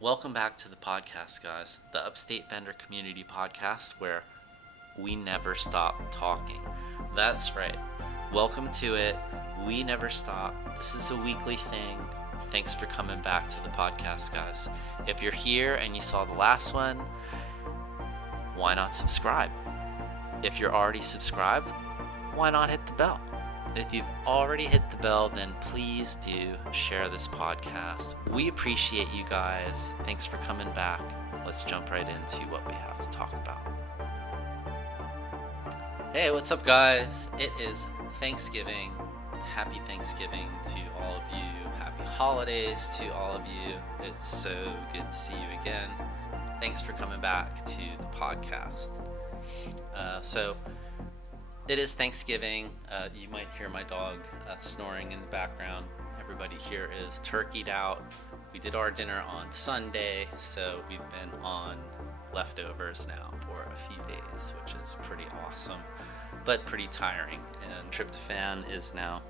Welcome back to the podcast, guys. The Upstate Vendor Community Podcast, where we never stop talking. That's right. Welcome to it. We never stop. This is a weekly thing. Thanks for coming back to the podcast, guys. If you're here and you saw the last one, why not subscribe? If you're already subscribed, why not hit the bell? If you've already hit the bell, then please do share this podcast. We appreciate you guys. Thanks for coming back. Let's jump right into what we have to talk about. Hey, what's up, guys? It is Thanksgiving. Happy Thanksgiving to all of you. Happy holidays to all of you. It's so good to see you again. Thanks for coming back to the podcast. It is Thanksgiving. You might hear my dog snoring in the background. Everybody here is turkeyed out. We did our dinner on Sunday, so we've been on leftovers now for a few days, which is pretty awesome, but pretty tiring. And tryptophan is now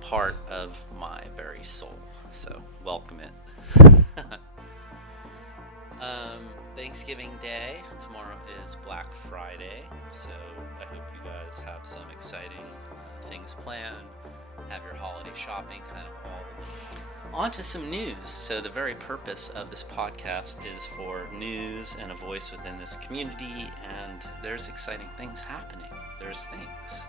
part of my very soul, so welcome it. Thanksgiving Day. Tomorrow is Black Friday, so I hope you guys have some exciting things planned, have your holiday shopping, kind of all. On to some news. So the very purpose of this podcast is for news and a voice within this community, and there's exciting things happening. There's things.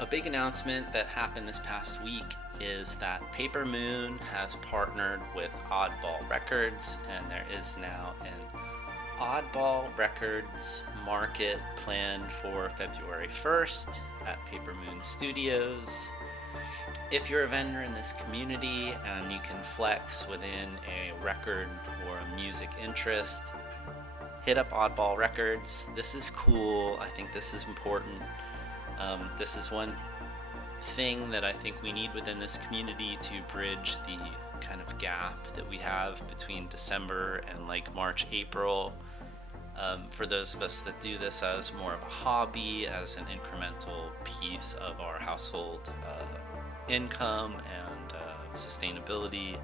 A big announcement that happened this past week is that Paper Moon has partnered with Oddball Records, and there is now an Oddball Records market planned for February 1st at Paper Moon Studios. If you're a vendor in this community and you can flex within a record or a music interest, hit up Oddball Records. This is cool. I think this is important. This is one thing that I think we need within this community to bridge the kind of gap that we have between December and like March, April. For those of us that do this as more of a hobby, as an incremental piece of our household income and sustainability,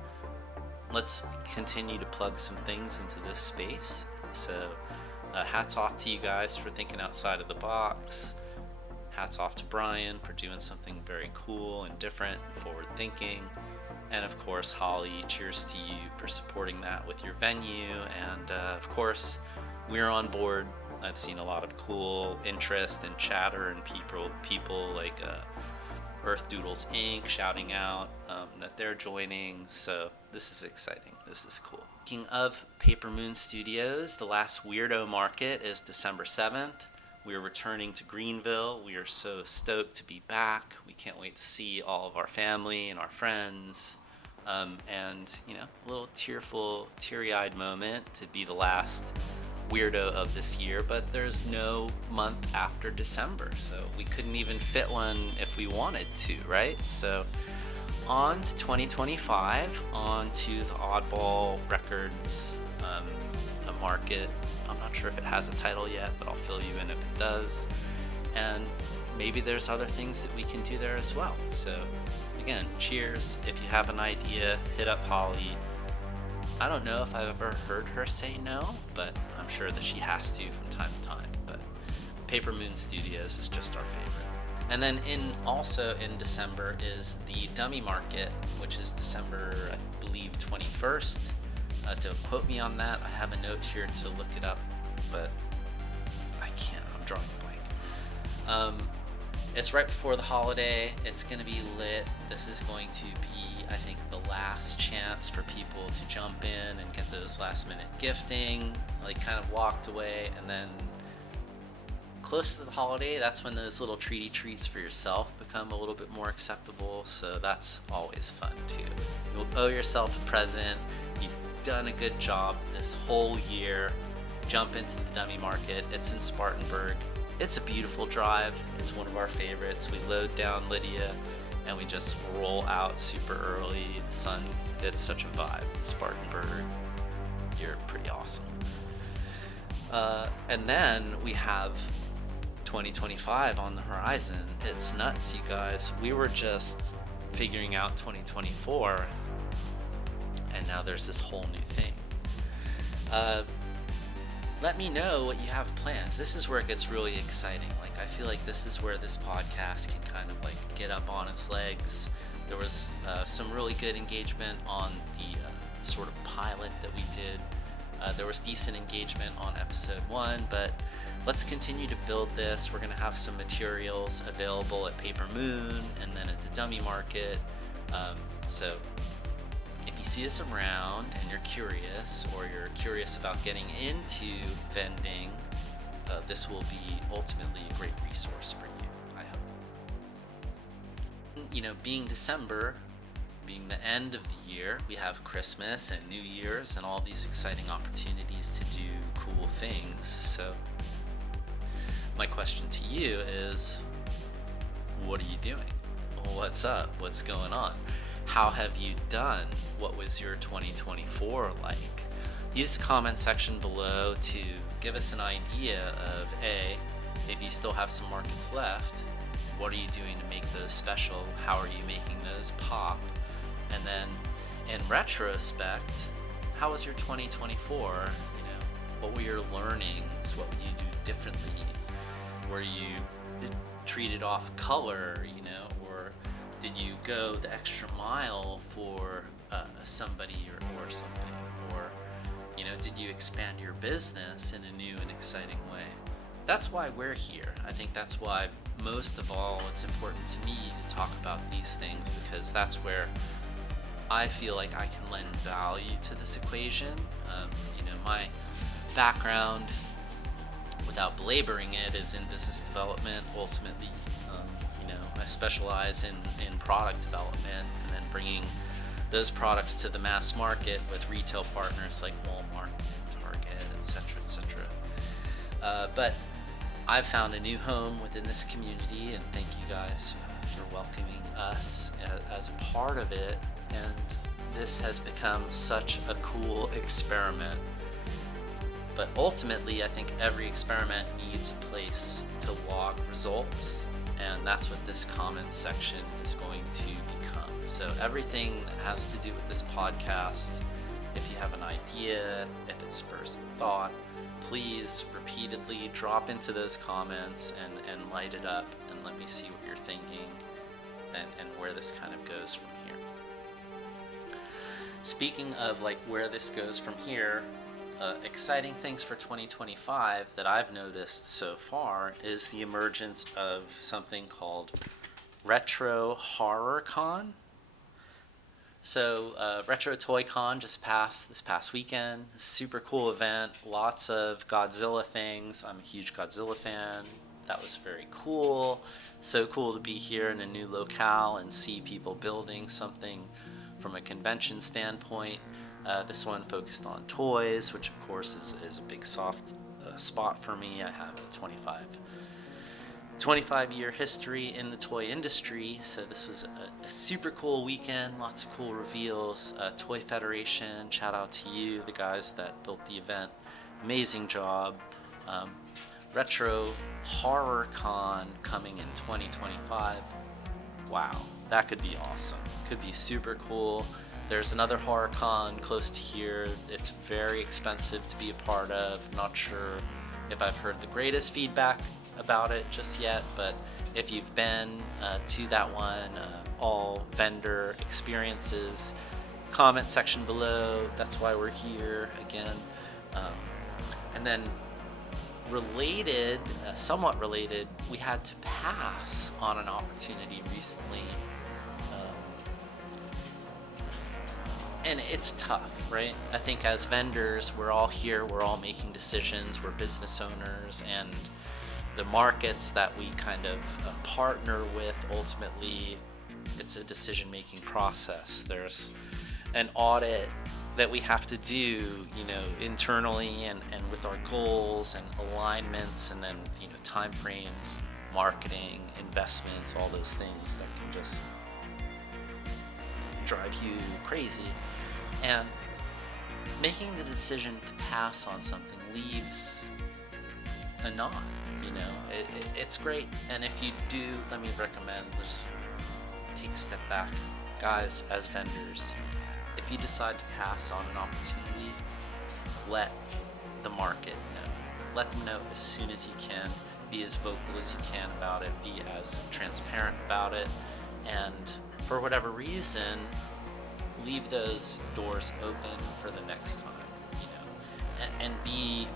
let's continue to plug some things into this space. So hats off to you guys for thinking outside of the box. Hats off to Brian for doing something very cool and different, forward thinking. And of course, Holly, cheers to you for supporting that with your venue. And of course, we're on board. I've seen a lot of cool interest and chatter and people like Earth Doodles Inc. shouting out that they're joining. So this is exciting. This is cool. Speaking of Paper Moon Studios, the last Weirdo Market is December 7th. We are returning to Greenville. We are so stoked to be back. We can't wait to see all of our family and our friends. And, you know, a little tearful, teary-eyed moment to be the last Weirdo of this year. But there's no month after December, so we couldn't even fit one if we wanted to, right? So on to 2025, on to the Oddball Records a market. I'm not sure if it has a title yet, but I'll fill you in if it does. And maybe there's other things that we can do there as well. So again, cheers. If you have an idea, hit up Holly. I don't know if I've ever heard her say no, but I'm sure that she has to from time to time. But Paper Moon Studios is just our favorite. And then also in December is the Dummy Market, which is December, I believe, 21st. Don't quote me on that. I have a note here to look it up, but I can't. I'm drawing a blank. It's right before the holiday. It's going to be lit. This is going to be, I think, the last chance for people to jump in and get those last-minute gifting, like kind of locked away. And then close to the holiday, that's when those little treaty treats for yourself become a little bit more acceptable. So that's always fun, too. You'll owe yourself a present. Done a good job this whole year. Jump into the Dummy Market. It's in Spartanburg. It's a beautiful drive. It's one of our favorites. We load down Lydia and we just roll out super early. The sun, it's such a vibe. Spartanburg, you're pretty awesome. And then we have 2025 on the horizon. It's nuts, you guys. We were just figuring out 2024, and now there's this whole new thing. let me know what you have planned. This is where it gets really exciting. Like, I feel like this is where this podcast can kind of like get up on its legs. There was some really good engagement on the sort of pilot that we did. There was decent engagement on episode 1, but let's continue to build this. We're going to have some materials available at Paper Moon and then at the Dummy Market. So if you see us around and you're curious, or you're curious about getting into vending, this will be ultimately a great resource for you, I hope. You know, being December, being the end of the year, we have Christmas and New Year's and all these exciting opportunities to do cool things. So my question to you is, what are you doing? What's up? What's going on? How have you done? What was your 2024 like? Use the comment section below to give us an idea of A, if you still have some markets left, what are you doing to make those special? How are you making those pop? And then in retrospect, how was your 2024? You know, what were your learnings? What would you do differently? Were you treated off color, you know, or did you go the extra mile for somebody or something? Or, you know, did you expand your business in a new and exciting way? That's why we're here. I think that's why most of all it's important to me to talk about these things, because that's where I feel like I can lend value to this equation. You know, my background, without belaboring it, is in business development. Ultimately, you know, I specialize in product development and then bringing those products to the mass market with retail partners like Walmart and Target, etc., etc. But I've found a new home within this community, and thank you guys for welcoming us as a part of it. And this has become such a cool experiment. But ultimately, I think every experiment needs a place to log results, and that's what this comment section is going to become. So everything that has to do with this podcast, if you have an idea, if it spurs a thought, please repeatedly drop into those comments and light it up and let me see what you're thinking and where this kind of goes from here. Speaking of like where this goes from here, exciting things for 2025 that I've noticed so far is the emergence of something called Retro Horror Con. So Retro Toy Con just passed this past weekend. Super cool event, lots of Godzilla things. I'm a huge Godzilla fan. That was very cool. So cool to be here in a new locale and see people building something from a convention standpoint. This one focused on toys, which of course is a big soft spot for me. I have a 25-year history in the toy industry, so this was a super cool weekend. Lots of cool reveals. Toy Federation, shout out to you, the guys that built the event. Amazing job. Retro Horror Con coming in 2025. Wow, that could be awesome. Could be super cool. There's another horror con close to here. It's very expensive to be a part of. Not sure if I've heard the greatest feedback about it just yet, but if you've been to that one, all vendor experiences, comment section below. That's why we're here again. And then related, somewhat related, we had to pass on an opportunity recently. And it's tough, right? I think as vendors, we're all here, we're all making decisions, we're business owners, and the markets that we kind of partner with, ultimately, it's a decision-making process. There's an audit that we have to do, you know, internally and with our goals and alignments, and then, you know, time frames, marketing, investments, all those things that can just drive you crazy. And making the decision to pass on something leaves a knot, you know. It's great, and if you do, let me recommend just take a step back. Guys, as vendors, if you decide to pass on an opportunity, let the market know. Let them know as soon as you can. Be as vocal as you can about it. Be as transparent about it. And for whatever reason, leave those doors open for the next time, and be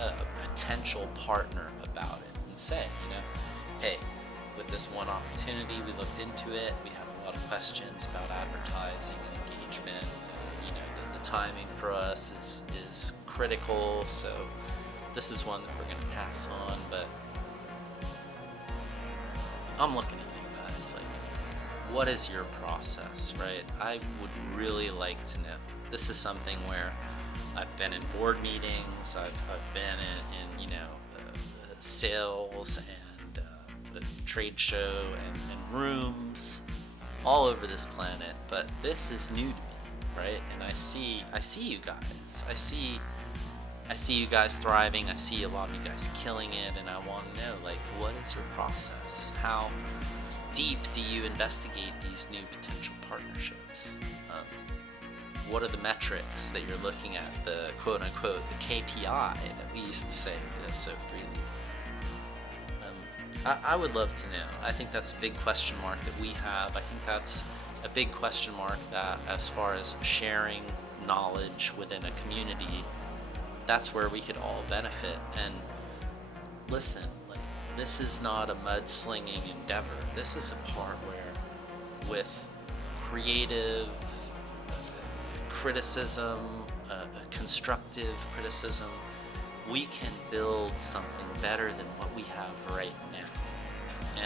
a potential partner about it, and say, hey, with this one opportunity, we looked into it, we have a lot of questions about advertising and engagement, and the timing for us is critical, so this is one that we're going to pass on, but I'm looking at you guys, what is your process, right? I would really like to know. This is something where I've been in board meetings, I've been in sales and the trade show and rooms all over this planet, but this is new to me, right? And I see you guys. I see you guys thriving. I see a lot of you guys killing it, and I want to know, what is your process? How deep do you investigate these new potential partnerships? What are the metrics that you're looking at, the quote-unquote, the KPI that we used to say so freely? I would love to know. I think that's a big question mark that we have. I think that's a big question mark that, as far as sharing knowledge within a community, that's where we could all benefit. And listen, this is not a mudslinging endeavor. This is a part where, with creative criticism, constructive criticism, we can build something better than what we have right now.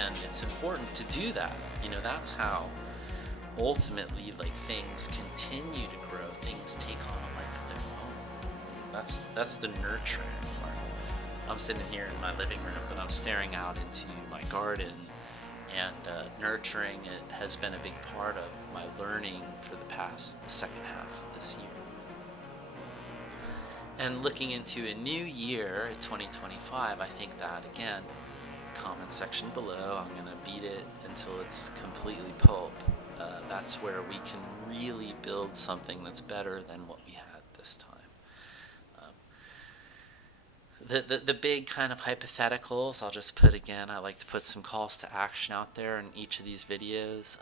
And it's important to do that. That's how ultimately things continue to grow, things take on a life of their own. That's the nurturing part. I'm sitting here in my living room, but I'm staring out into my garden, and nurturing it has been a big part of my learning for the second half of this year. And looking into a new year, 2025, I think that, again, comment section below, I'm going to beat it until it's completely pulp. That's where we can really build something that's better than what we had this time. The big kind of hypotheticals, I'll just put again, I like to put some calls to action out there in each of these videos.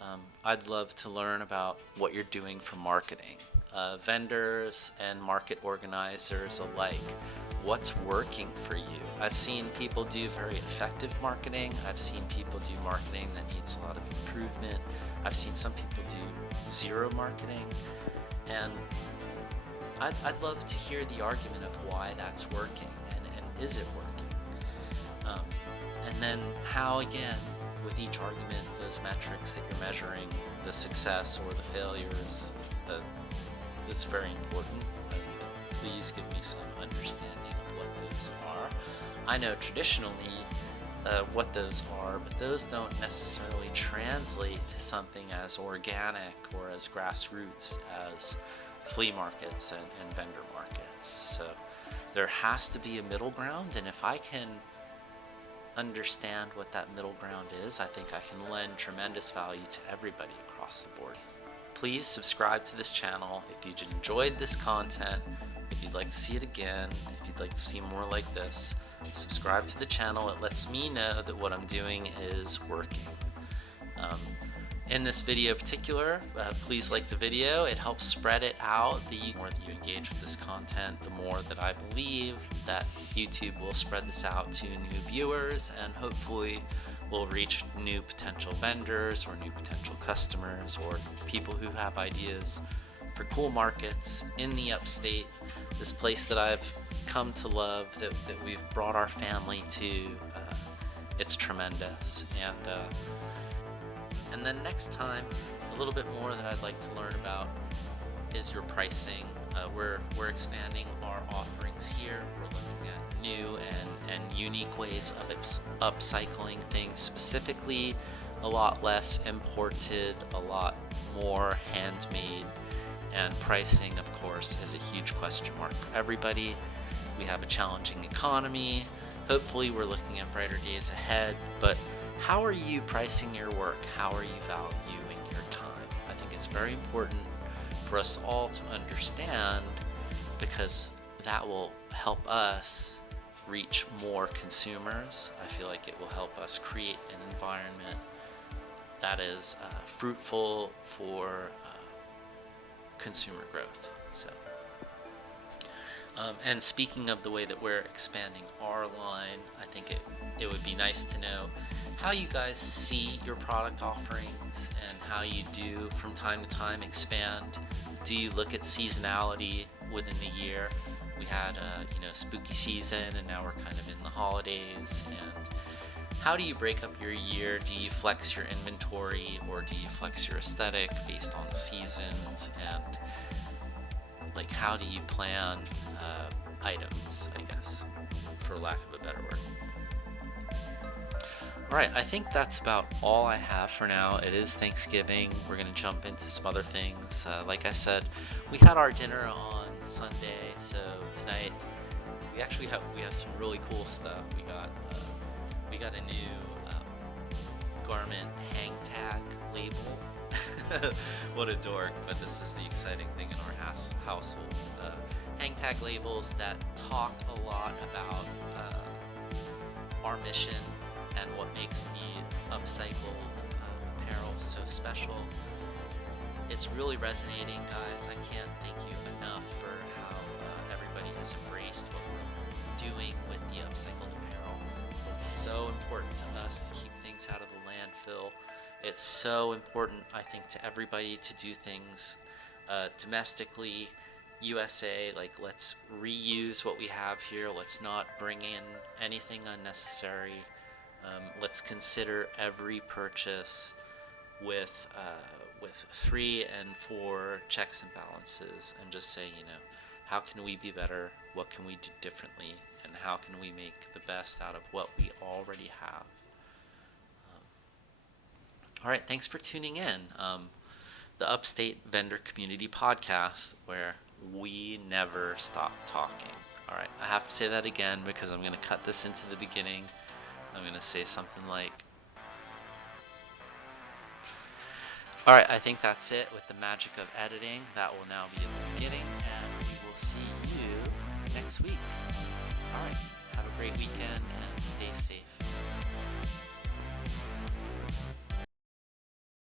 I'd love to learn about what you're doing for marketing. Vendors and market organizers alike, what's working for you? I've seen people do very effective marketing. I've seen people do marketing that needs a lot of improvement. I've seen some people do zero marketing. And I'd love to hear the argument of why that's working, and is it working? And then how, again, with each argument, those metrics that you're measuring, the success or the failures, it's very important. Please give me some understanding of what those are. I know traditionally what those are, but those don't necessarily translate to something as organic or as grassroots as flea markets and vendor markets. So there has to be a middle ground, and if I can understand what that middle ground is, I think I can lend tremendous value to everybody across the board. Please subscribe to this channel if you enjoyed this content, if you'd like to see it again, if you'd like to see more like this. Subscribe to the channel. It lets me know that what I'm doing is working. In this video in particular, please like the video. It helps spread it out. The more that you engage with this content, the more that I believe that YouTube will spread this out to new viewers, and hopefully will reach new potential vendors or new potential customers or people who have ideas for cool markets in the Upstate, this place that I've come to love, that we've brought our family to. It's tremendous. And then next time, a little bit more that I'd like to learn about is your pricing. We're expanding our offerings here. We're looking at new and unique ways of upcycling things, specifically a lot less imported, a lot more handmade, and pricing, of course, is a huge question mark for everybody. We have a challenging economy. Hopefully we're looking at brighter days ahead, but how are you pricing your work? How are you valuing your time? I think it's very important for us all to understand because that will help us reach more consumers. I feel like it will help us create an environment that is fruitful for consumer growth. So, and speaking of the way that we're expanding our line, I think it would be nice to know how you guys see your product offerings and how you do from time to time expand. Do you look at seasonality within the year? We had spooky season, and now we're kind of in the holidays. And how do you break up your year? Do you flex your inventory, or do you flex your aesthetic based on the seasons? And like, how do you plan items, I guess, for lack of a better word? Alright, I think that's about all I have for now. It is Thanksgiving. We're going to jump into some other things. Like I said, we had our dinner on Sunday, so tonight we have some really cool stuff. We got a new garment hang tag label. What a dork, but this is the exciting thing in our household. Hang tag labels that talk a lot about our mission and what makes the upcycled apparel so special. It's really resonating, guys. I can't thank you enough for how everybody has embraced what we're doing with the upcycled apparel. It's so important to us to keep things out of the landfill. It's so important, I think, to everybody to do things domestically, USA. Like, let's reuse what we have here. Let's not bring in anything unnecessary. Let's consider every purchase with 3 and 4 checks and balances, and just say, how can we be better? What can we do differently? And how can we make the best out of what we already have? All right, thanks for tuning in. The Upstate Vendor Community Podcast, where we never stop talking. All right, I have to say that again because I'm going to cut this into the beginning. I'm going to say something like, all right, I think that's it with the magic of editing. That will now be in the beginning, and we will see you next week. All right, have a great weekend and stay safe.